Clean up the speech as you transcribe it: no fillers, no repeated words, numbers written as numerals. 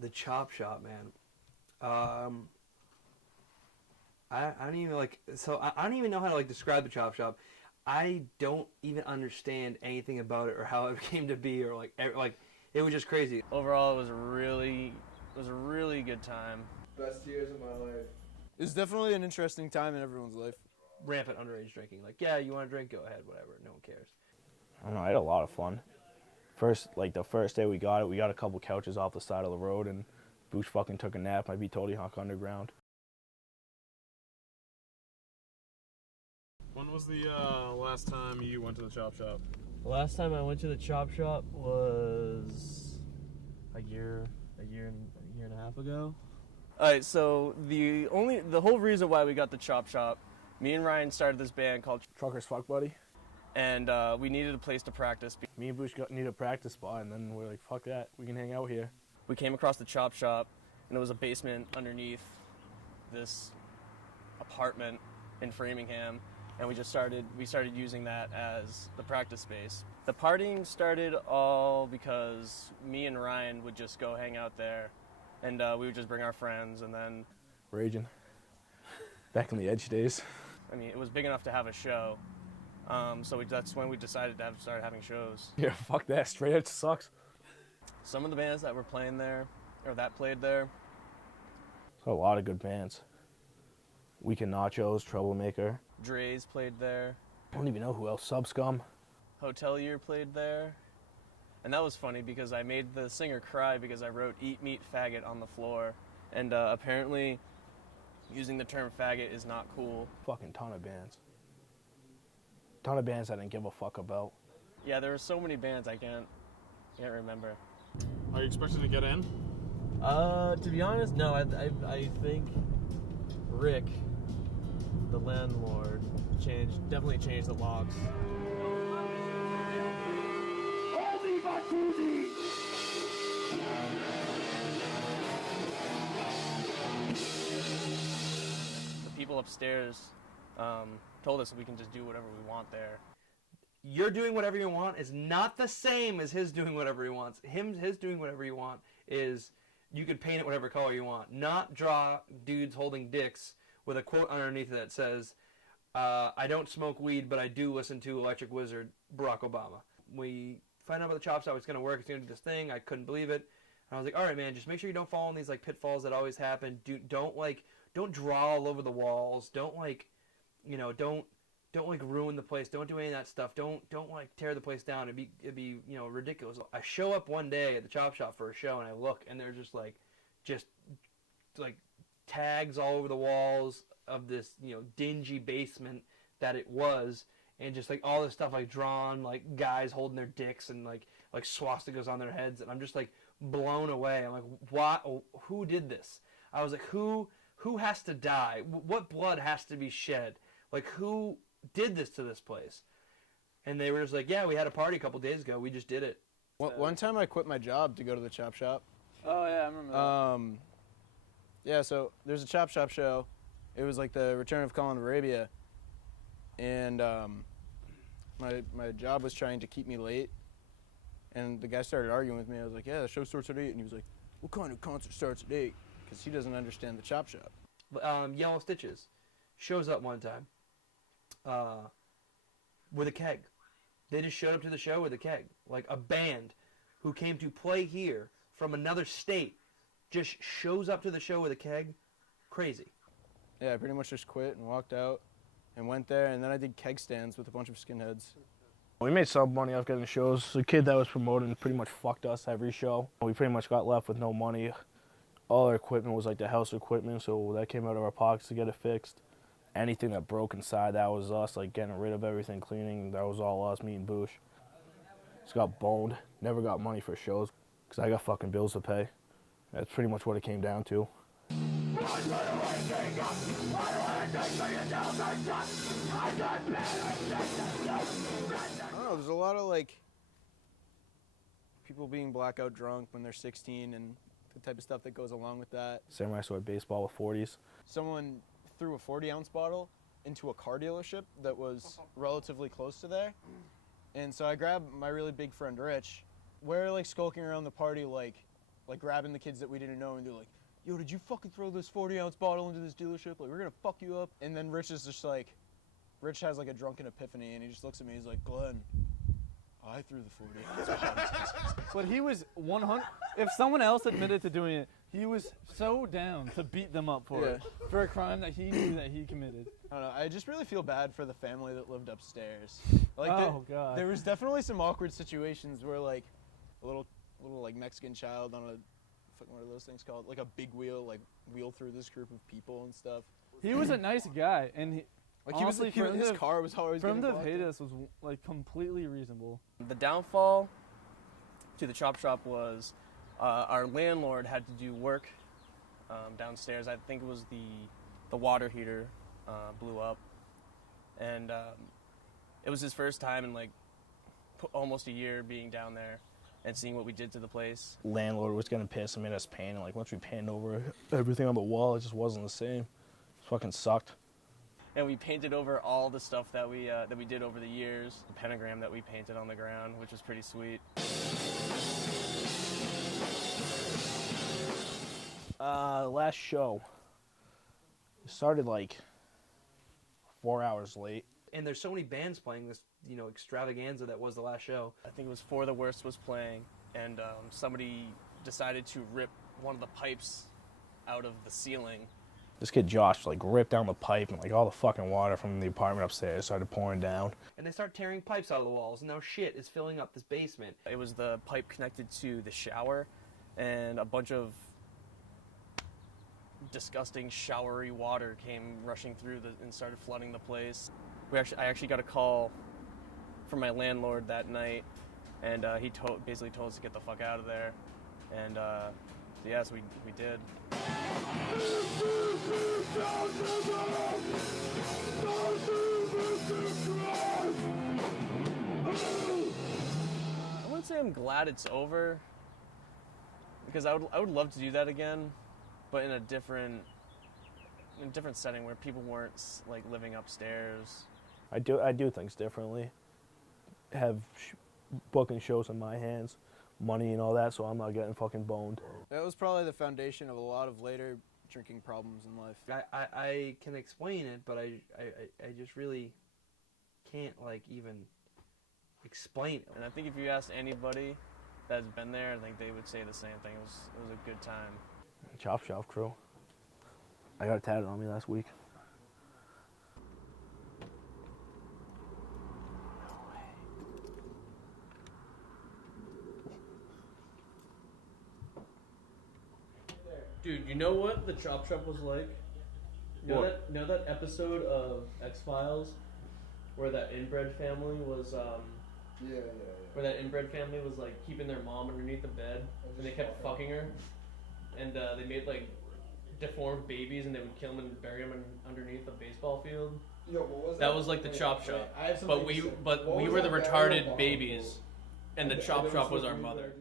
The Chop Shop, man. I don't even I don't even know how to describe the Chop Shop. I don't even understand anything about it or how it came to be or it was just crazy. Overall, it was a really good time. Best years of my life. It's definitely an interesting time in everyone's life. Rampant underage drinking. Yeah, you want to drink? Go ahead, whatever. No one cares. I don't know, I had a lot of fun. The first day we got a couple couches off the side of the road, and Boosh fucking took a nap. My beat totally hunk underground. When was the last time you went to the Chop Shop? The last time I went to the Chop Shop was a year and a half ago. All right, so the whole reason why we got the Chop Shop, me and Ryan started this band called Trucker's Fuck Buddy. And we needed a place to practice. Me and Boosh needed a practice spot, and then we're like, fuck that, we can hang out here. We came across the Chop Shop, and it was a basement underneath this apartment in Framingham, and we started using that as the practice space. The partying started all because me and Ryan would just go hang out there, and we would just bring our friends, and then... Raging. Back in the Edge days. I mean, it was big enough to have a show, so that's when we decided to start having shows. Yeah, fuck that, Straight Edge sucks. Some of the bands that were playing there, or that played there... So a lot of good bands. Weekend Nachos, Troublemaker. Dre's played there. I don't even know who else. Subscum. Hotelier played there. And that was funny because I made the singer cry because I wrote "Eat Meat Faggot" on the floor. And apparently using the term faggot is not cool. Fucking ton of bands. Ton of bands I didn't give a fuck about. Yeah, there were so many bands I can't remember. Are you expected to get in? To be honest, no. I think Rick, the landlord, definitely changed the locks. The people upstairs told us we can just do whatever we want there. You're doing whatever you want is not the same as his doing whatever he wants. His doing whatever you want is you could paint it whatever color you want. Not draw dudes holding dicks with a quote underneath it that says, I don't smoke weed, but I do listen to Electric Wizard, Barack Obama. We find out about the Chop Shop, it's going to work, it's going to do this thing. I couldn't believe it. And I was like, all right, man, just make sure you don't fall in these pitfalls that always happen. Don't draw all over the walls. Don't ruin the place. Don't do any of that stuff. Don't tear the place down. It'd be ridiculous. I show up one day at the Chop Shop for a show, and I look, and they're just tags all over the walls of this dingy basement that it was, and just all this stuff drawn, guys holding their dicks and like swastikas on their heads, and I'm just blown away. I'm like, what? Who did this? I was like, who has to die? What blood has to be shed? Who did this to this place? And they were just like, yeah, we had a party a couple days ago. We just did it. One time I quit my job to go to the Chop Shop. Oh yeah, I remember that. Yeah, so there's a Chop Shop show. It was the Return of Colin Arabia, and my job was trying to keep me late, and the guy started arguing with me. I was like, yeah, the show starts at 8, and he was like, what kind of concert starts at 8? Because he doesn't understand the Chop Shop. Yellow Stitches shows up one time with a keg. They just showed up to the show with a keg. A band who came to play here from another state just shows up to the show with a keg. Crazy. Yeah, I pretty much just quit and walked out and went there, and then I did keg stands with a bunch of skinheads. We made some money off getting shows. The kid that was promoting pretty much fucked us every show. We pretty much got left with no money. All our equipment was the house equipment, so that came out of our pockets to get it fixed. Anything that broke inside, that was us, getting rid of everything, cleaning, that was all us, me and Boosh. Just got boned, never got money for shows, because I got fucking bills to pay. That's pretty much what it came down to. I don't know, there's a lot of people being blackout drunk when they're 16 and the type of stuff that goes along with that. Samurai sword baseball with 40s. Someone threw a 40-ounce bottle into a car dealership that was relatively close to there. And so I grabbed my really big friend Rich. We're skulking around the party like like grabbing the kids that we didn't know, and they're like, yo, did you fucking throw this 40-ounce bottle into this dealership? Like, we're gonna fuck you up. And then Rich is just like, Rich has like a drunken epiphany, and he just looks at me, he's like, Glenn, I threw the 40-ounce bottle. But he was 100. If someone else admitted to doing it, he was so down to beat them up for it, for a crime that he knew that he committed. I don't know, I just really feel bad for the family that lived upstairs. Like, God. There was definitely some awkward situations where like a little like Mexican child on a, what are those things called? Like a big wheel, like wheel through this group of people and stuff. He was a nice guy, and he, Like honestly, his car was always for him getting to blocked hate in. us was like completely reasonable. The downfall to the chop shop was our landlord had to do work downstairs. I think it was the water heater blew up, and it was his first time in like almost a year being down there and seeing what we did to the place. Landlord was getting pissed and made us paint, and like once we painted over everything on the wall, it just wasn't the same. It fucking sucked. And we painted over all the stuff that we did over the years. The pentagram that we painted on the ground, which was pretty sweet. Last show, it started like 4 hours late. And there's so many bands playing this, extravaganza that was the last show. I think it was For the Worst was playing, and somebody decided to rip one of the pipes out of the ceiling. This kid Josh like ripped down the pipe, and like all the fucking water from the apartment upstairs started pouring down. And they start tearing pipes out of the walls, and now shit is filling up this basement. It was the pipe connected to the shower, and a bunch of disgusting showery water came rushing through and started flooding the place. I actually got a call from my landlord that night, and he basically told us to get the fuck out of there. And yes, we did. I wouldn't say I'm glad it's over, because I would love to do that again, but in a different setting where people weren't like living upstairs. I do things differently. Have booking shows in my hands, money and all that, so I'm not getting fucking boned. That was probably the foundation of a lot of later drinking problems in life. I can explain it, but I just really can't like even explain it. And I think if you asked anybody that's been there, I think they would say the same thing. It was a good time. Chop Shop crew. I got it tatted on me last week. Dude, you know what the Chop Shop was like? You know that episode of X-Files where that inbred family was where that inbred family was like keeping their mom underneath the bed and they kept fucking her, and they made like deformed babies and they would kill them and bury them underneath a baseball field. Yo, what was That was like the Chop Shop, I have but something to say. we What was were the that burial retarded bomb babies, and the Chop Shop was our mother.